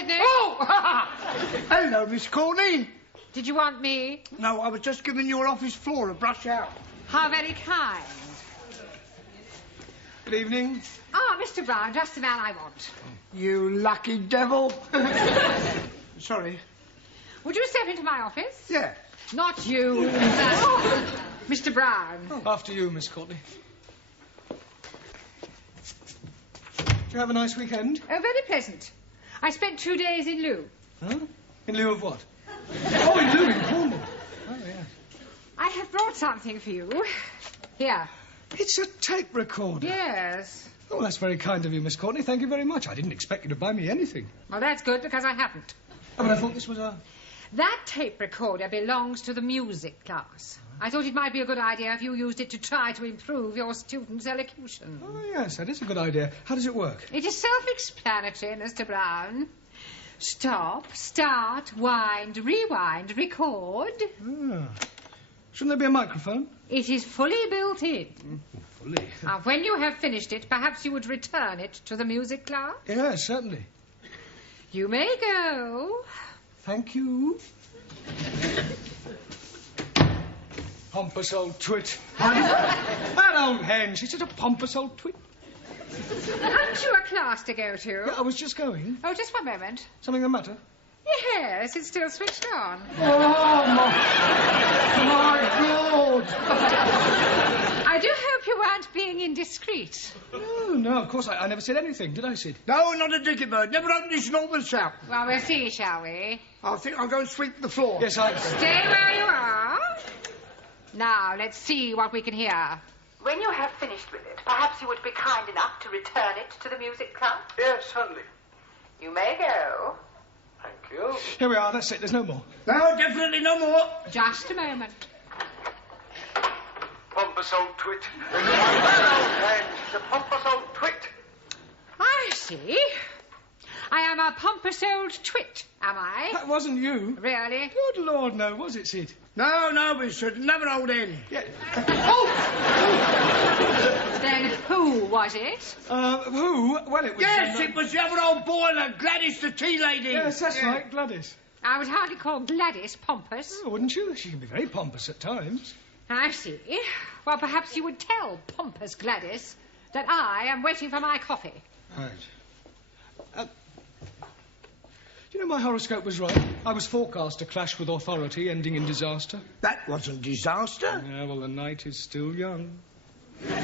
Sidney. Oh! Hello, Miss Courtney. Did you want me? No, I was just giving your office floor a brush out. How very kind. Good evening. Ah, Mr. Brown, just the man I want. You lucky devil. Sorry. Would you step into my office? Yeah. Not you. Mr. Brown. Oh, after you, Miss Courtney. Did you have a nice weekend? Oh, very pleasant. I spent 2 days in lieu. Huh? In lieu of what? Oh, in lieu in Cornwall. Oh, yeah. I have brought something for you. Here. It's a tape recorder. Yes. Oh, that's very kind of you, Miss Courtney. Thank you very much. I didn't expect you to buy me anything. Well, that's good, because I haven't. Oh, but I thought this was a... That tape recorder belongs to the music class. I thought it might be a good idea if you used it to try to improve your students' elocution. Oh, yes, that is a good idea. How does it work? It is self-explanatory, Mr. Brown. Stop, start, wind, rewind, record. Ah. Shouldn't there be a microphone? It is fully built in. Fully? Now, when you have finished it, perhaps you would return it to the music class? Yes, certainly. You may go. Thank you. Pompous old twit. That old hen, she's such a pompous old twit. Haven't you a class to go to? Yeah, I was just going. Oh, just one moment. Something the matter? Yes, it's still switched on. Oh, my God. I do hope you weren't being indiscreet. No, of course, I never said anything, did I, Sid? No, not a dicky bird. Never opened his northern south. Well, we'll see, shall we? I think I'll go and sweep the floor. Yes, Stay where you are. Now, let's see what we can hear. When you have finished with it, perhaps you would be kind enough to return it to the music club? Yes, certainly. You may go. Thank you. Here we are, that's it, there's no more. No, definitely no more. Just a moment. Pompous old twit. She's a pompous old twit. I see. I am a pompous old twit, am I? That wasn't you. Really? Good Lord, no, was it, Sid? No, it's another old hen. Yeah. Then who was it? Who? Well, it was... Yes, it was the other old boiler, Gladys the tea lady. Yes, that's right, Gladys. I would hardly call Gladys pompous. Oh, wouldn't you? She can be very pompous at times. I see. Well, perhaps you would tell pompous Gladys that I am waiting for my coffee. Right. Do you know my horoscope was right? I was forecast to clash with authority, ending in disaster. That wasn't disaster. Yeah, well, the night is still young. There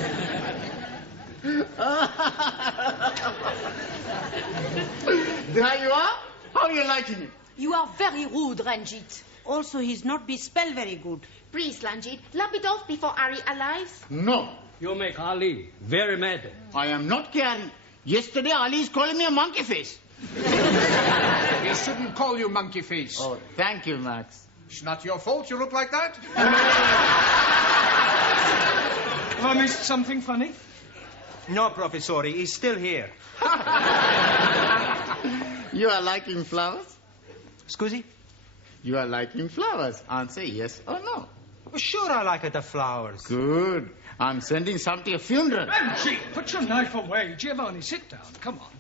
you are. How are you liking it? You are very rude, Ranjit. Also, he's not be spell very good. Please, Ranjit, lap it off before Ari arrives. No, You make Ali very mad. I am not caring. Yesterday, Ali is calling me a monkey face. He shouldn't call you monkey face. Oh, thank you, Max. It's not your fault you look like that. Have I missed something funny? No, Professor, he's still here. You are liking flowers? Scusi? You are liking flowers. Answer yes or no. Sure, I like the flowers. Good. I'm sending some to your funeral. Reggie, put your knife away. Giovanni, sit down. Come on.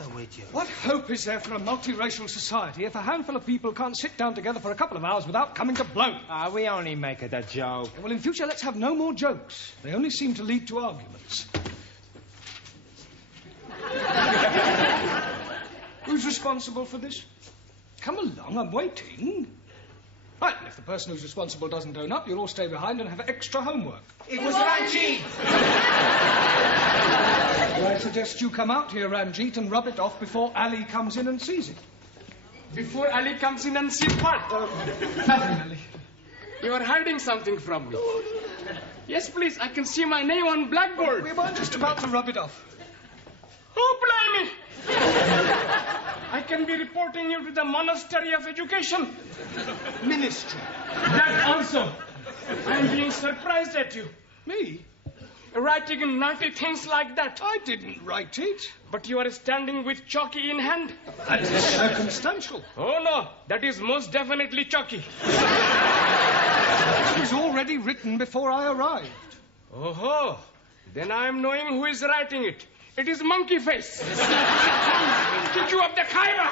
Oh, wait here. What hope is there for a multiracial society if a handful of people can't sit down together for a couple of hours without coming to blows? We only make it a joke. Well, in future, let's have no more jokes. They only seem to lead to arguments. Who's responsible for this? Come along, I'm waiting. Right, and if the person who's responsible doesn't own up, you'll all stay behind and have extra homework. It was Ranjit. Well, I suggest you come out here, Ranjit, and rub it off before Ali comes in and sees it. Before Ali comes in and sees what? Nothing, Ali. You are hiding something from me. Yes, please, I can see my name on blackboard. We were just about to rub it off. Oh, blimey! I can be reporting you to the Monastery of Education. Ministry. That also. I'm being surprised at you. Me? Writing naughty things like that. I didn't write it. But you are standing with chalky in hand. That is circumstantial. Oh, no. That is most definitely chalky. It was already written before I arrived. Oh, then I am knowing who is writing it. It is monkey face. Kick you up the Khyber.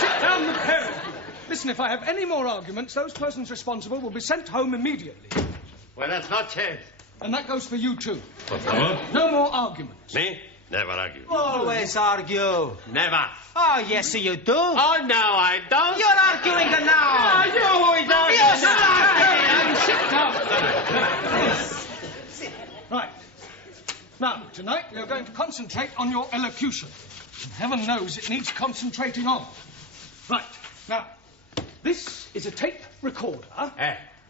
Sit down, the pair of you. Listen, if I have any more arguments, those persons responsible will be sent home immediately. Well, that's not chance. And that goes for you, too. Por favor. No more arguments. Me? Never argue. Always argue. Never. Oh, yes, you do. Oh, no, I don't. You're arguing now. Sit down. Right. Now, tonight we are going to concentrate on your elocution. And heaven knows it needs concentrating on. Right. Now, this is a tape recorder.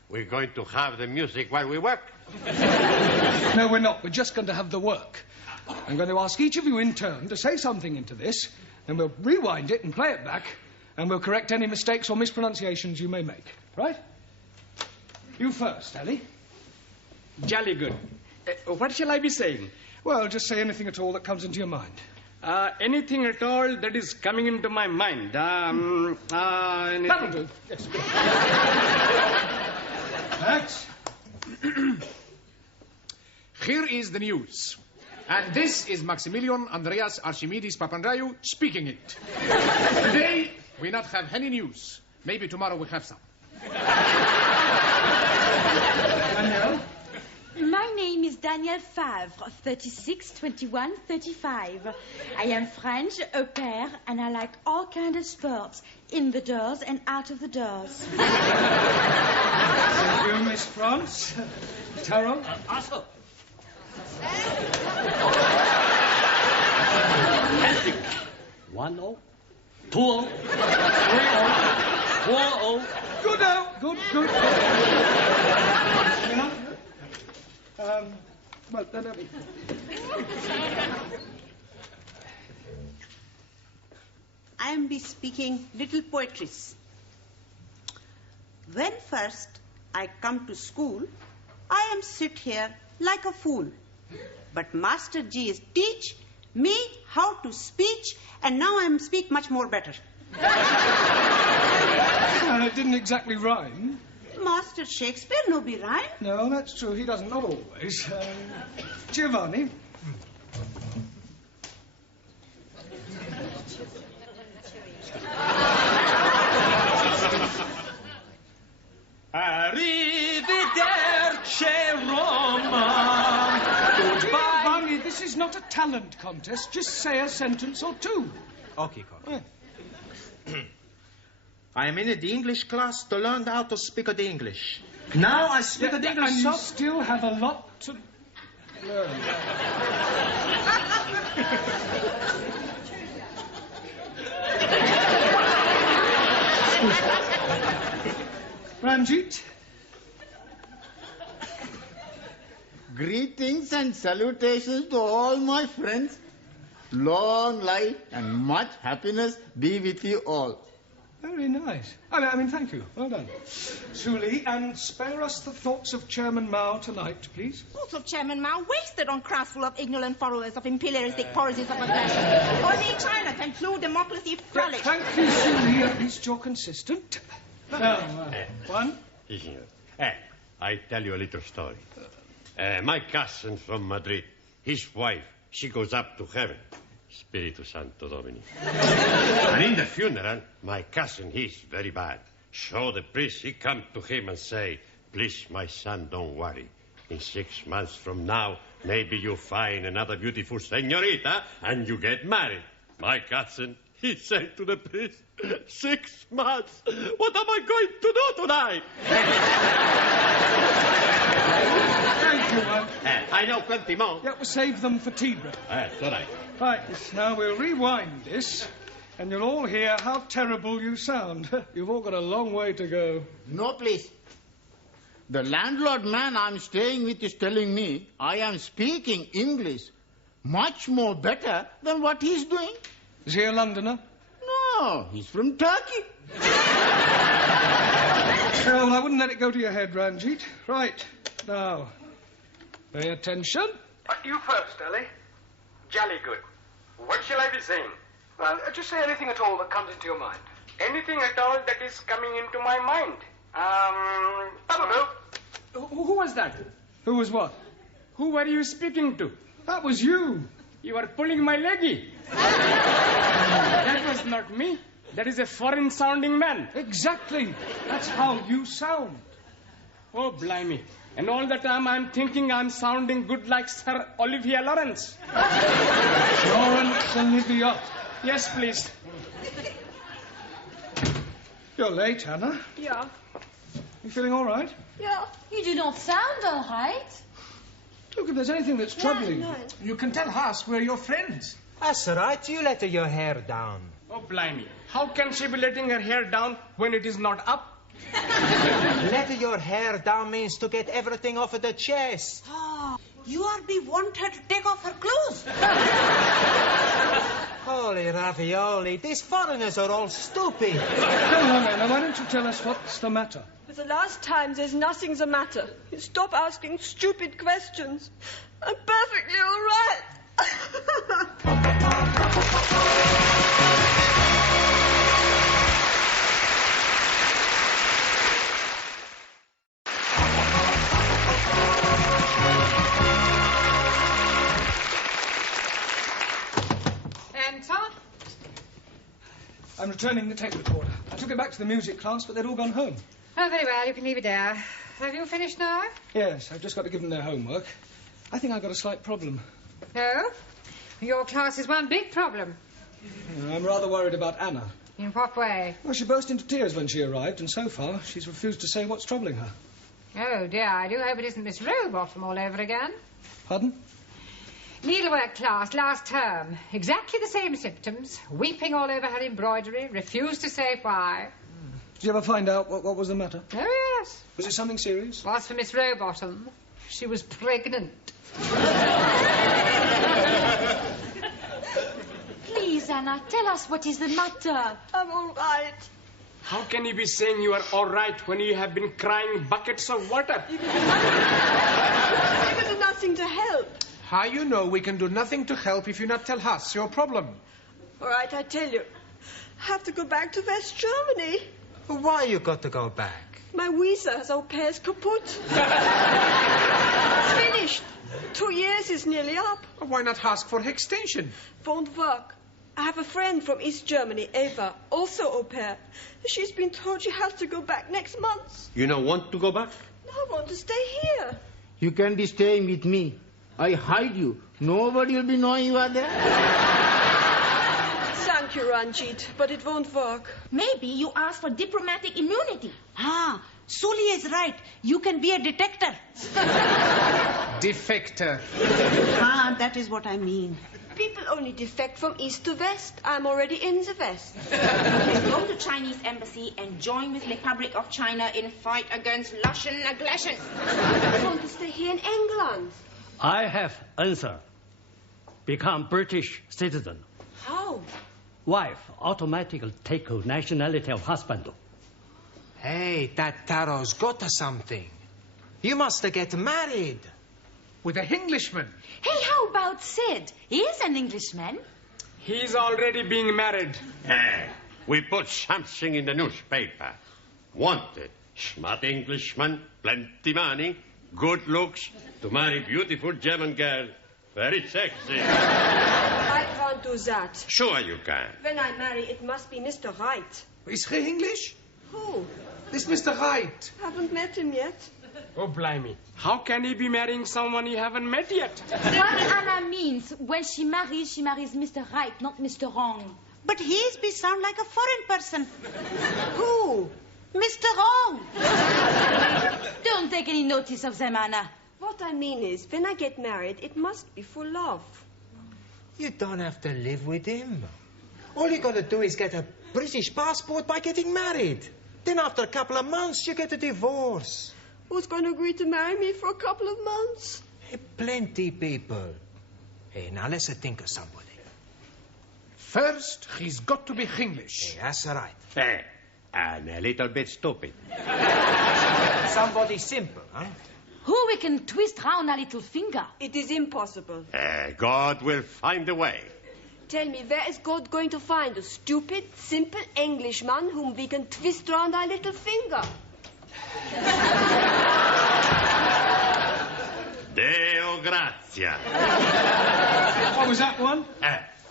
We're going to have the music while we work. No, we're not. We're just going to have the work. I'm going to ask each of you in turn to say something into this, and we'll rewind it and play it back, and we'll correct any mistakes or mispronunciations you may make. Right? You first, Ellie. Jolly good. What shall I be saying? Well, just say anything at all that comes into your mind. Anything at all that is coming into my mind. That'll do. Yes. Thanks. Here is the news. And this is Maximilian Andreas Archimedes Papandreou speaking it. Today, we not have any news. Maybe tomorrow we have some. Danielle? My name is Danielle Favre, 36, 21, 35. I am French, au pair, and I like all kinds of sports, in the doors and out of the doors. Thank you, Miss France. Taro? Also. 1-0, 2-0, 3-0, 4-0. Good now. Good. Well, then, I am be speaking little poetries. When first I come to school, I am sit here like a fool. But Master G is teach me how to speech, and now I am speak much more better. Well, it didn't exactly rhyme. Master Shakespeare no be rhyme. No, that's true. He doesn't, not always. Giovanni? Arrivederci, Roma. Giovanni, this is not a talent contest. Just say a sentence or two. Okay, Coco. I am in the English class to learn how to speak the English. Now I speak the English. And you still have a lot to learn. Ranjit? Greetings and salutations to all my friends. Long life and much happiness be with you all. Very nice. I mean, thank you. Well done. Suli, and spare us the thoughts of Chairman Mao tonight, please. Thoughts of Chairman Mao wasted on crowds full of ignorant followers of imperialistic policies of aggression. Only China can true democracy flourish. Thank you, Suli. At least you're consistent. Now, one. Yes, senor. I tell you a little story. My cousin from Madrid, his wife, she goes up to heaven. Spiritu Santo Domini. And in the funeral, my cousin, he's very bad. So the priest, he come to him and say, please, my son, don't worry. In 6 months from now, maybe you find another beautiful señorita and you get married. My cousin, he said to the priest, 6 months? What am I going to do tonight? Thank you, I know plenty more. Yeah, we'll save them for tea break. That's all right. Right, now we'll rewind this, and you'll all hear how terrible you sound. You've all got a long way to go. No, please. The landlord man I'm staying with is telling me I am speaking English much more better than what he's doing. Is he a Londoner? No, he's from Turkey. Well, I wouldn't let it go to your head, Ranjit. Right, now, pay attention. You first, Ellie. Jolly good. What shall I be saying? Well, just say anything at all that comes into your mind. Anything at all that is coming into my mind. I don't know. Who was that? Who was what? Who were you speaking to? That was you. You are pulling my leggy. That was not me. That is a foreign-sounding man. Exactly. That's how you sound. Oh, blimey. And all the time I'm thinking I'm sounding good like Sir Olivier Lawrence. Lawrence Olivier. Yes, please. You're late, Hannah. Yeah. You feeling all right? Yeah. You do not sound all right. Look, if there's anything that's troubling you... You can tell Haas we're your friends. That's right. You let your hair down. Oh, blimey. How can she be letting her hair down when it is not up? Let your hair down means to get everything off of the chest. Oh, you are be want her to take off her clothes. Holy ravioli, these foreigners are all stupid. Come on, Anna, why don't you tell us what's the matter? For the last time, there's nothing the matter. You stop asking stupid questions. I'm perfectly all right. I'm returning the tape recorder. I took it back to the music class, but they'd all gone home. Oh, very well. You can leave it there. Have you finished now? Yes, I've just got to give them their homework. I think I've got a slight problem. No? Your class is one big problem. I'm rather worried about Anna. In what way? Well, she burst into tears when she arrived, and so far she's refused to say what's troubling her. Oh, dear. I do hope it isn't Miss Rowbottom all over again. Pardon? Needlework class, last term. Exactly the same symptoms. Weeping all over her embroidery. Refused to say why. Did you ever find out what was the matter? Oh, yes. Was it something serious? Was for Miss Rowbottom. She was pregnant. Please, Anna, tell us what is the matter. I'm all right. How can you be saying you are all right when you have been crying buckets of water? You can do nothing to help. How you know we can do nothing to help if you not tell us your problem? All right, I tell you. I have to go back to West Germany. Why you got to go back? My visa as au pair is kaput. It's finished. 2 years is nearly up. Why not ask for extension? Won't work. I have a friend from East Germany, Eva, also au pair. She's been told she has to go back next month. You don't want to go back? I want to stay here. You can be staying with me. I hide you. Nobody will be knowing you are there. Thank you, Ranjit, but it won't work. Maybe you ask for diplomatic immunity. Ah, Suli is right. You can be a detector. Defector. Ah, that is what I mean. People only defect from east to west. I'm already in the west. Go to Chinese embassy and join with Republic of China in fight against Russian aggression. I want to stay here in England. I have answer. Become British citizen. How? Wife automatically take nationality of husband. Hey, that Taro's got to something. You must get married. With an Englishman. Hey, how about Sid? He is an Englishman. He's already being married. We put something in the newspaper. Wanted. Smart Englishman, plenty money, good looks, to marry beautiful German girl. Very sexy. I can't do that. Sure you can. When I marry, it must be Mr. Wright. Is he English? Who? This Mr. Wright. Haven't met him yet. Oh, blimey. How can he be marrying someone he haven't met yet? What Anna means, when she marries Mr. Right, not Mr. Wrong. But he's be sound like a foreign person. Who? Mr. Wrong. Don't take any notice of them, Anna. What I mean is, when I get married, it must be for love. You don't have to live with him. All you got to do is get a British passport by getting married. Then after a couple of months, you get a divorce. Who's going to agree to marry me for a couple of months? Hey, plenty people. Hey, now let's think of somebody. First, he's got to be English. Hey, that's right. And a little bit stupid. Somebody simple, huh? Who we can twist round a little finger. It is impossible. God will find a way. Tell me, where is God going to find a stupid, simple Englishman whom we can twist round our little finger? Deo grazia. What was that one?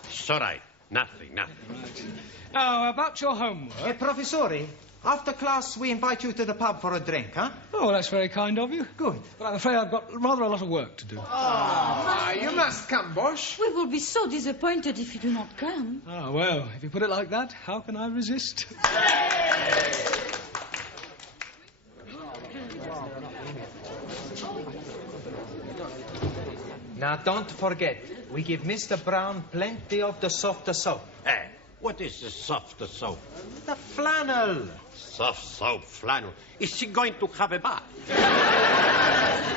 It's all right. Nothing. Right. Now, about your homework. Hey, Professore, after class we invite you to the pub for a drink, huh? Oh, well, that's very kind of you. Good. But I'm afraid I've got rather a lot of work to do. You must come, Bosch. We will be so disappointed if you do not come. Ah, well, if you put it like that, how can I resist? Now, don't forget, we give Mr. Brown plenty of the softer soap. What is the soft soap? The flannel. Soft soap, flannel. Is she going to have a bath?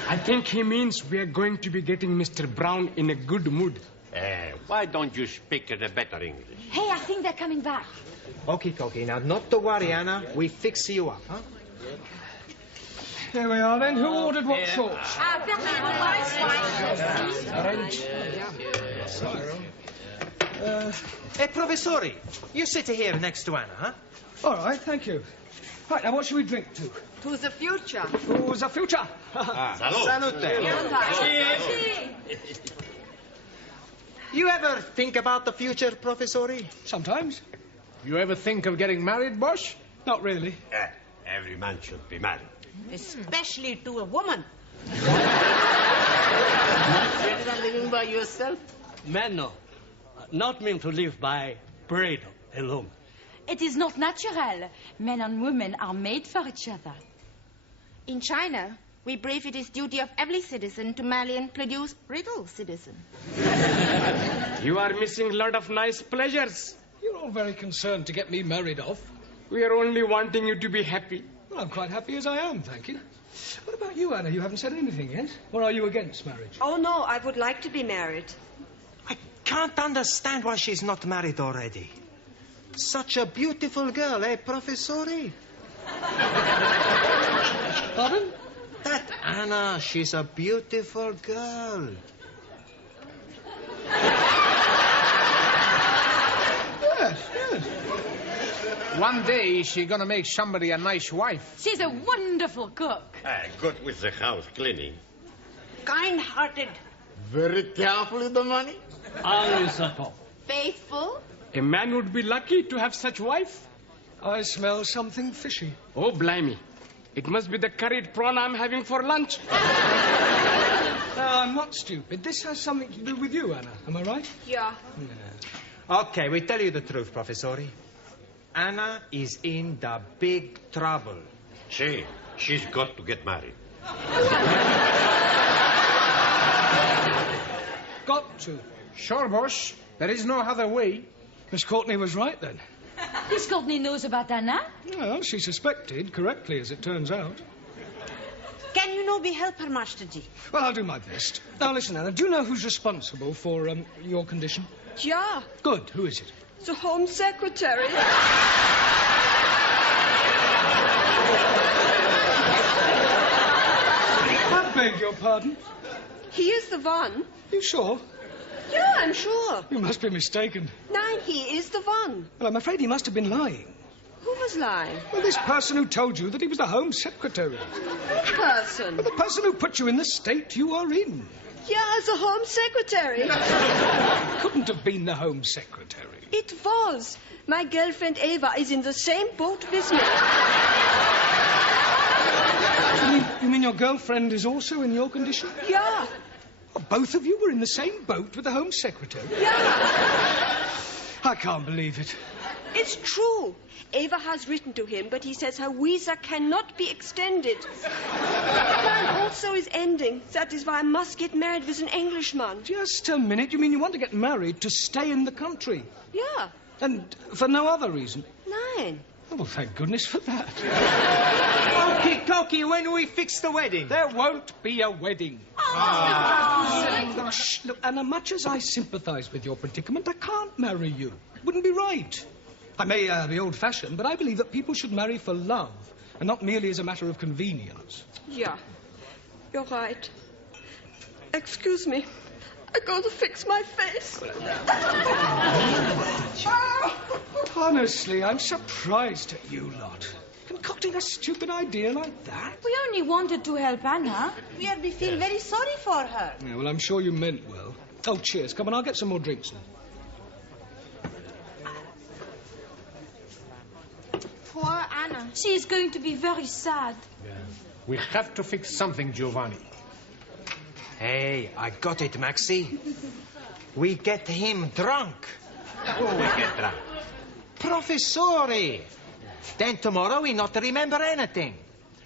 I think he means we are going to be getting Mr. Brown in a good mood. Why don't you speak in a better English? Hey, I think they're coming back. Okay. Now, not to worry, Anna. We fix you up, huh? Here we are, then. Who ordered what sauce? Orange. Hey, Professore, you sit here next to Anna, huh? All right, thank you. Right, now what should we drink to? To the future. To the future. Salute. You ever think about the future, Professore? Sometimes. You ever think of getting married, Bosch? Not really. Every man should be married. Especially to a woman. Not better than living by yourself? Men, no. Not meant to live by bread alone. It is not natural. Men and women are made for each other. In China, we believe it is duty of every citizen to marry and produce little citizen. You are missing a lot of nice pleasures. You're all very concerned to get me married off. We are only wanting you to be happy. Well, I'm quite happy as I am, thank you. What about you, Anna? You haven't said anything yet. Or are you against marriage? Oh, no, I would like to be married. I can't understand why she's not married already. Such a beautiful girl, eh, Professore? Pardon? That Anna, she's a beautiful girl. Yes. One day she's gonna make somebody a nice wife. She's a wonderful cook. Good with the house cleaning. Kind-hearted. Very careful with the money. Always at home. Faithful. A man would be lucky to have such wife. I smell something fishy. Oh, blimey. It must be the curried prawn I'm having for lunch. No, I'm not stupid. This has something to do with you, Anna. Am I right? Yeah. Okay, we tell you the truth, Professore. Anna is in the big trouble. She's got to get married. Got to. Sure, Bosch. There is no other way. Miss Courtney was right, then. Miss Courtney knows about Anna. Well, she suspected, correctly, as it turns out. Can you no be help her, Master G? Well, I'll do my best. Now, listen, Anna, do you know who's responsible for your condition? Yeah. Good. Who is it? The Home Secretary. I beg your pardon? He is the one. You sure? Yeah, I'm sure. You must be mistaken. No, he is the one. Well, I'm afraid he must have been lying. Who was lying? Well, this person who told you that he was the Home Secretary. What person? Well, the person who put you in the state you are in. Yeah, as a Home Secretary. Couldn't have been the Home Secretary. It was. My girlfriend Eva is in the same boat with me. You mean your girlfriend is also in your condition? Yeah. Well, both of you were in the same boat with the Home Secretary? Yeah. I can't believe it. It's true. Eva has written to him, but he says her visa cannot be extended. The plan also is ending. That is why I must get married with an Englishman. Just a minute. You mean you want to get married to stay in the country? Yeah. And for no other reason? Nine. Oh, well, thank goodness for that. Okie, when we fix the wedding? There won't be a wedding. Oh. Shh, look, Anna, much as I sympathise with your predicament, I can't marry you. It wouldn't be right. I may be old-fashioned, but I believe that people should marry for love and not merely as a matter of convenience. Yeah, you're right. Excuse me. I gotta fix my face. Honestly, I'm surprised at you lot. Concocting a stupid idea like that? We only wanted to help Anna. We feel very sorry for her. Yeah, well, I'm sure you meant well. Oh, cheers. Come on, I'll get some more drinks then. Poor Anna. She is going to be very sad. Yeah. We have to fix something, Giovanni. Hey, I got it, Maxie. We get him drunk. Who we get drunk? Professore. Then tomorrow he not remember anything.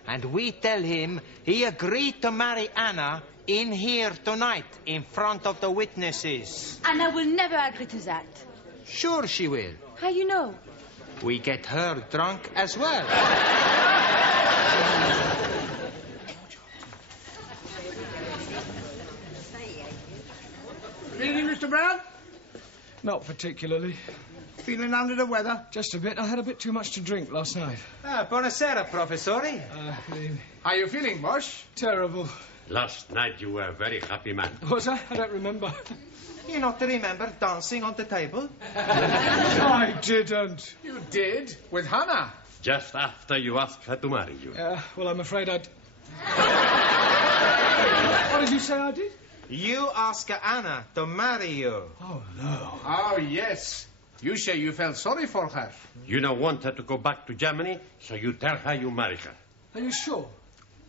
And we tell him he agreed to marry Anna in here tonight, in front of the witnesses. Anna will never agree to that. Sure she will. How you know? We get her drunk as well. Feeling, Mr. Brown? Not particularly. Feeling under the weather? Just a bit. I had a bit too much to drink last night. Buonasera, Professore. How are you feeling, Bosch? Terrible. Last night you were a very happy man. Was I? I don't remember. You not remember dancing on the table? I didn't. You did? With Hannah? Just after you asked her to marry you. Well, I'm afraid I'd... What did you say I did? You ask Anna to marry you. Oh, no. Oh, yes. You say you felt sorry for her. You don't want her to go back to Germany, so you tell her you marry her. Are you sure?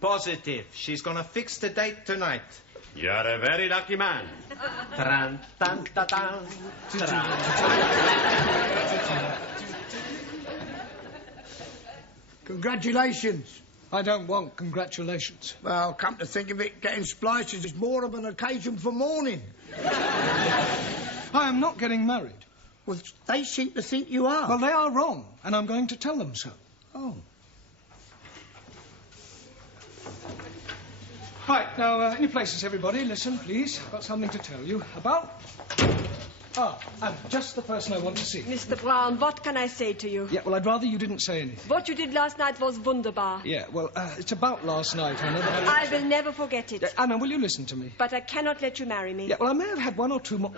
Positive. She's gonna fix the date tonight. You're a very lucky man. Tran, tan, ta, tan. Congratulations. I don't want congratulations. Well, come to think of it, getting splices is more of an occasion for mourning. I am not getting married. Well, they seem to think you are. Well, they are wrong, and I'm going to tell them so. Oh. Right, now, in your places, everybody, listen, please. I've got something to tell you about... and just the person I want to see. Mr. Brown, what can I say to you? Yeah, well, I'd rather you didn't say anything. What you did last night was wunderbar. Yeah, well, it's about last night, Anna. I will never forget it. Anna, will you listen to me? But I cannot let you marry me. Yeah, well, I may have had one or two more...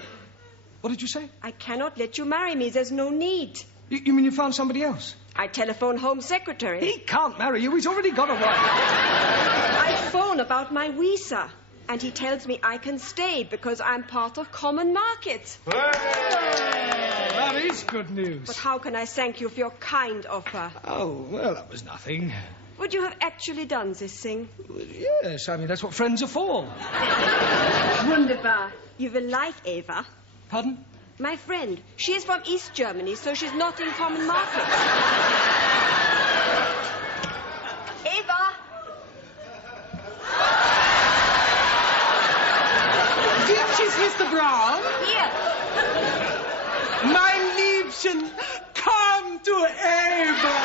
What did you say? I cannot let you marry me. There's no need. You mean you found somebody else? I telephone Home Secretary. He can't marry you. He's already got a wife. I phone about my visa. And he tells me I can stay because I'm part of common markets. That is good news. But how can I thank you for your kind offer? Oh, well, that was nothing. Would you have actually done this thing? Yes, I mean, that's what friends are for. Wunderbar. You will like Eva. Pardon? My friend. She is from East Germany, so she's not in common markets. Eva! Ditches, Mr. Brown? Here. Mein Liebchen, come to Eva.